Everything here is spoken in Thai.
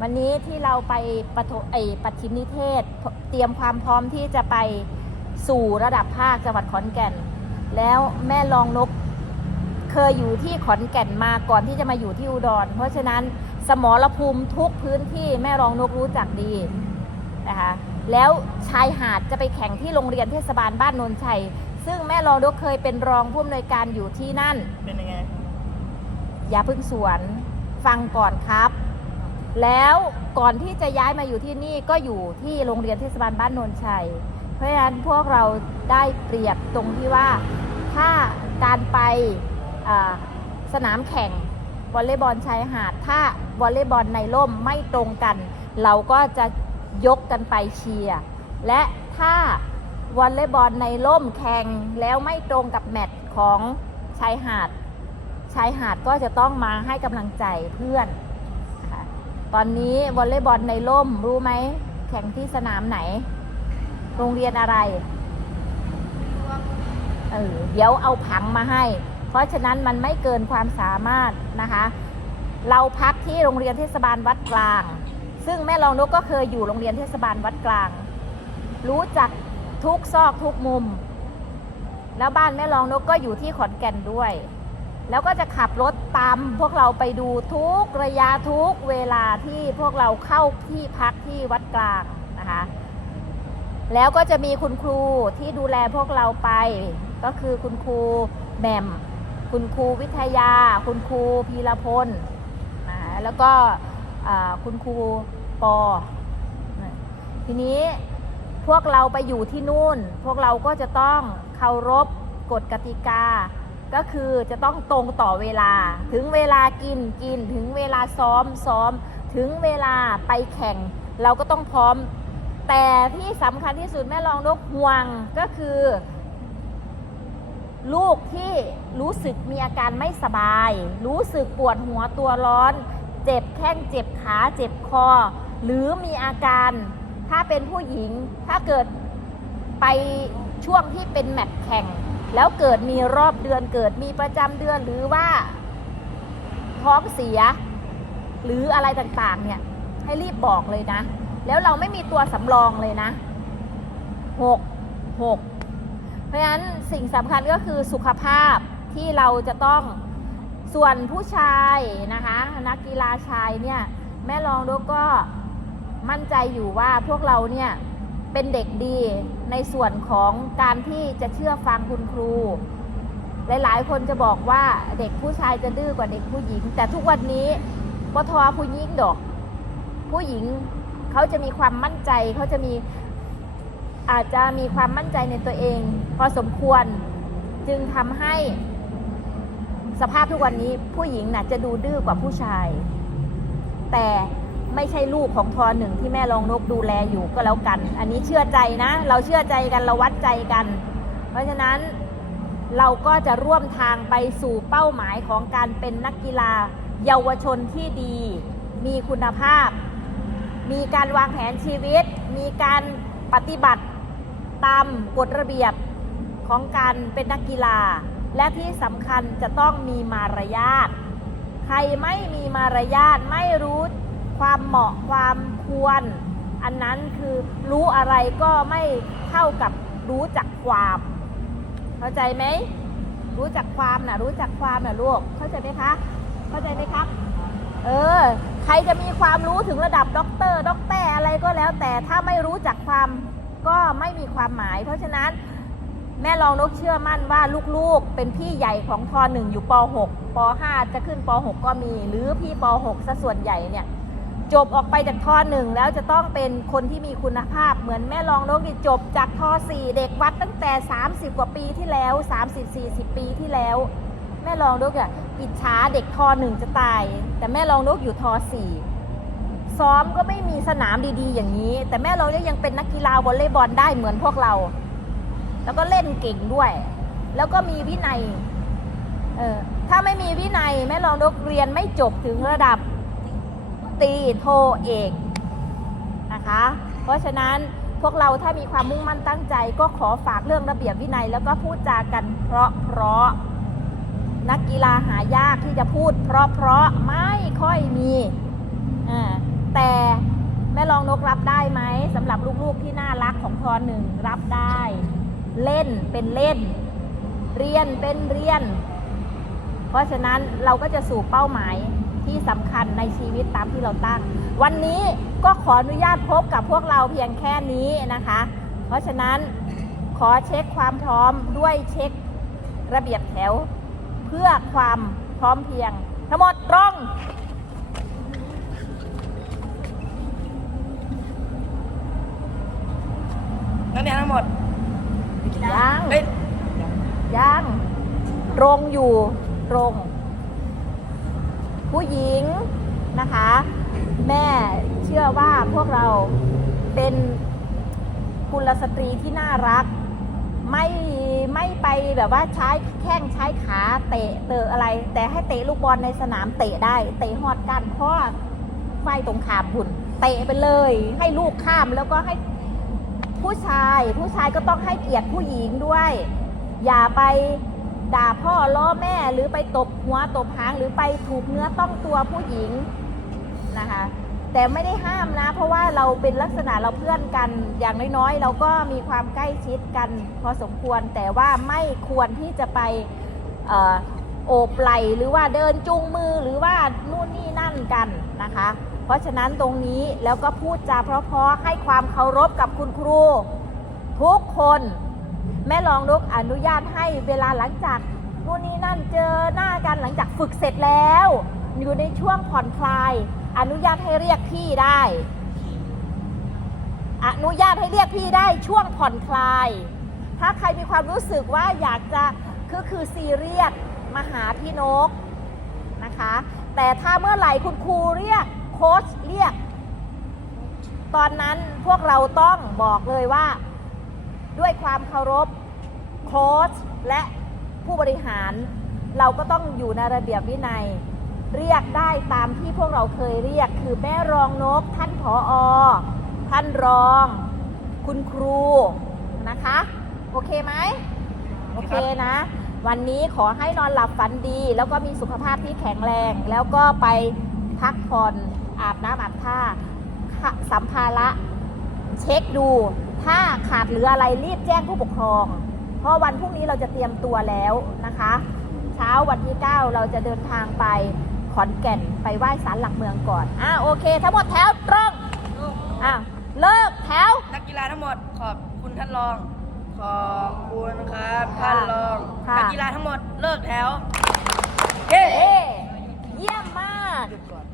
วันนี้ที่เราไปปฐมไอปฐิมนิเทศ เตรียมความพร้อมที่จะไปสู่ระดับภาคจังหวัดขอนแก่น แล้วแม่รองนกเคยอยู่ที่ขอนแก่นมาก่อนที่จะมาอยู่ที่อุดร เพราะฉะนั้นสมรภูมิทุกพื้นที่แม่รองนกรู้จักดีนะคะแล้วชายหาดจะไปแข่งที่โรงเรียนเทศบาลบ้านโนนชัย ซึ่งแม่รองนกเคยเป็นรองผู้อำนวยการอยู่ที่นั่น เป็นยังไง อย่าเพึ่งสวน ฟังก่อนครับ แล้วก่อนที่จะย้ายมาอยู่ที่นี่ก็อยู่ที่โรงเรียนเทศบาลบ้านโนนชัย เพราะฉะนั้นพวกเราได้เปรียบตรงที่ว่าถ้าการไปสนามแข่งวอลเลย์บอลชายหาด ถ้าวอลเลย์บอลในร่มไม่ตรงกัน เราก็จะยกกันไปเชียร์และถ้าวอลเลย์บอลในร่มแข่งแล้วไม่ตรงกับแมตช์ของชายหาดชายหาดก็จะต้องมาให้กำลังใจเพื่อน ตอนนี้วอลเลย์บอลในร่มรู้ไหม แข่งที่สนามไหน โรงเรียนอะไรเออเดี๋ยวเอาผังมาให้ เพราะฉะนั้นมันไม่เกินความสามารถนะคะ เราพักที่โรงเรียนเทศบาลวัดกลาง ซึ่งแม่รองนกก็เคยอยู่โรงเรียนเทศบาลวัดกลาง รู้จักทุกซอกทุกมุม แล้วบ้านแม่รองนกก็อยู่ที่ขอนแก่นด้วย แล้วก็จะขับรถตามพวกเราไปดูทุกระยะทุกเวลาที่พวกเราเข้าที่พักที่วัดกลางนะคะ แล้วก็จะมีคุณครูที่ดูแลพวกเราไป ก็คือคุณครูแหม่ม คุณครูวิทยา คุณครูพีรพลนะแล้วก็คุณครูปอ ทีนี้พวกเราไปอยู่ที่นู่น พวกเราก็จะต้องเคารพกฎกติกา ก็คือจะต้องตรงต่อเวลา ถึงเวลากินกิน ถึงเวลาซ้อมซ้อม ถึงเวลาไปแข่ง เราก็ต้องพร้อม แต่ที่สำคัญที่สุดแม่รองนกห่วงก็คือ ลูกที่รู้สึกมีอาการไม่สบาย รู้สึกปวดหัวตัวร้อน เจ็บแข้งเจ็บขาเจ็บคอ หรือมีอาการถ้าเป็นผู้หญิงถ้าเกิดไปช่วงที่เป็นแมตช์แข่ง แล้วเกิดมีรอบเดือนเกิดมีประจำเดือนหรือว่าท้องเสีย หรืออะไรต่างๆ เนี่ย ให้รีบบอกเลยนะ แล้วเราไม่มีตัวสำรองเลยนะหกหกเพราะฉะนั้นสิ่งสำคัญก็คือสุขภาพที่เราจะต้องส่วนผู้ชายนะคะ นักกีฬาชายเนี่ย แม่รองดกก็มั่นใจอยู่ว่าพวกเราเนี่ย เป็นเด็กดีในส่วนของการที่จะเชื่อฟังคุณครู หลาย ๆ คนจะบอกว่าเด็กผู้ชายจะดื้อกว่าเด็กผู้หญิง แต่ทุกวันนี้ปทผู้หญิงดอก ผู้หญิงเขาจะมีความมั่นใจเขาจะมีอาจจะมีความมั่นใจในตัวเอง พอสมควรจึงทำให้สภาพทุกวันนี้ผู้หญิงน่ะจะดูดื้อกว่าผู้ชาย แต่ ไม่ใช่ลูกของทอหนึ่งที่แม่รองนกดูแลอยู่ก็แล้วกัน อันนี้เชื่อใจนะ เราเชื่อใจกันเราวัดใจกัน เพราะฉะนั้นเราก็จะร่วมทางไปสู่เป้าหมายของการเป็นนักกีฬา เยาวชนที่ดี มีคุณภาพ มีการวางแผนชีวิต มีการปฏิบัติตามกฎระเบียบของการเป็นนักกีฬา และที่สำคัญจะต้องมีมารยาทใครไม่มีมารยาทไม่รู้ ความเหมาะความควร อันนั้นคือรู้อะไรก็ไม่เท่ากับรู้จักความ เข้าใจไหม รู้จักความนะรู้จักความนะลูก เข้าใจไหมคะ เข้าใจไหมครับ เออ ใครจะมีความรู้ถึงระดับด็อกเตอร์ด็อกเตอร์อะไรก็แล้ว แต่ถ้าไม่รู้จักความก็ไม่มีความหมาย เพราะฉะนั้นแม่รองนกเชื่อมั่นว่าลูกๆ เป็นพี่ใหญ่ของทอหนึ่งอยู่ป .6 ป .5 จะขึ้นป .6 ก็มี หรือพี่ป .6 ซะส่วนใหญ่เนี่ย จบออกไปจากทอหนึ่งแล้วจะต้องเป็นคนที่มีคุณภาพเหมือนแม่รองนกนี่จบจากทอ4เด็กวัดตั้งแต่ 30 กว่าปีที่แล้ว 30-40 ปีที่แล้ว แม่รองนกอะอิจฉาเด็กทอหนึ่งจะตาย แต่แม่รองนกอยู่ทอสี่ซ้อมก็ไม่มีสนามดีๆ อย่างนี้ แต่แม่เรองนกยังเป็นนักกีฬาวอลเลย์บอลได้เหมือนพวกเรา แล้วก็เล่นเก่งด้วย แล้วก็มีวินัยเออถ้าไม่มีวินัยแม่รองนกเรียนไม่จบถึงระดับ ตรีโทเอกนะคะ เพราะฉะนั้นพวกเราถ้ามีความมุ่งมั่นตั้งใจ ก็ขอฝากเรื่องระเบียบวินัย แล้วก็พูดจากันเพราะเพราะนักกีฬาหายากที่จะพูด เพราะเพราะไม่ค่อยมีอ่แต่รองนกรับได้ไหมสำหรับลูกๆที่น่ารักของทอหนึ่งรับได้ เล่นเป็นเล่น เรียนเป็นเรียน เพราะฉะนั้นเราก็จะสู่เป้าหมาย ที่สำคัญในชีวิตตามที่เราตั้ง วันนี้ก็ขออนุญาตพบกับพวกเราเพียงแค่นี้นะคะ เพราะฉะนั้นขอเช็คความพร้อมด้วยเช็คระเบียบแถว เพื่อความพร้อมเพรียง ทั้งหมดตรงนักเรียนทั้งหมดยังเอ้ยยัง ตรงอยู่ตรง ผู้หญิงนะคะ แม่เชื่อว่าพวกเราเป็นกุลสตรีที่น่ารัก ไม่ไม่ไปแบบว่าใช้แข้งใช้ขาเตะเตะอะไร แต่ให้เตะลูกบอลในสนามเตะได้ เตะหอดการข้อไฟตรงขามบุญเตะไปเลย ให้ลูกข้ามแล้วก็ให้ผู้ชาย ผู้ชายก็ต้องให้เกียรติผู้หญิงด้วย อย่าไป ด่าพ่อล้อแม่หรือไปตบหัวตบหางหรือไปถูกเนื้อต้องตัวผู้หญิงนะคะแต่ไม่ได้ห้ามนะ เพราะว่าเราเป็นลักษณะเราเพื่อนกันอย่างน้อยๆ เราก็มีความใกล้ชิดกันพอสมควรแต่ว่าไม่ควรที่จะไปออโอบไหลหรือว่าเดินจูงมือหรือว่านู่นนี่นั่นกันนะคะ เพราะฉะนั้นตรงนี้แล้วก็พูดจาเพราะๆให้ความเคารพกับคุณครู ทุกคน แม่รองนกอนุญาตให้เวลาหลังจากนู่นนี่นั่นเจอหน้ากันหลังจากฝึกเสร็จแล้ว อยู่ในช่วงผ่อนคลาย อนุญาตให้เรียกพี่ได้ อนุญาตให้เรียกพี่ได้ช่วงผ่อนคลาย ถ้าใครมีความรู้สึกว่าอยากจะคือคือซีเรียสมาหาพี่นกนะคะ แต่ถ้าเมื่อไหร่คุณครูเรียกโค้ชเรียก ตอนนั้นพวกเราต้องบอกเลยว่า ด้วยความเคารพโค้ชและผู้บริหาร เราก็ต้องอยู่ในระเบียบวินัย เรียกได้ตามที่พวกเราเคยเรียก คือแม่รองนก ท่านผออท่านรอง คุณครูนะคะ โอเคไหมโอเคนะ วันนี้ขอให้นอนหลับฝันดี แล้วก็มีสุขภาพที่แข็งแรง แล้วก็ไปพักผ่อนอาบน้ำอาบท่าสัมภาระ เช็คดู ถ้าขาดเหลืออะไรรีบแจ้งผู้ปกครอง เพราะวันพรุ่งนี้เราจะเตรียมตัวแล้วนะคะ เช้าวันที่ 9 เราจะเดินทางไปขอนแก่นไปไหว้ศาลหลักเมืองก่อน อ่าโอเค ทั้งหมดแถวตรงอ่าเลิกแถว นักกีฬาทั้งหมดขอบคุณท่านรอง ขอบคุณครับท่านรอง ค่ะ นักกีฬาทั้งหมดเลิกแถว เย้เอ๊เยี่ยมมาก หยุดก่อน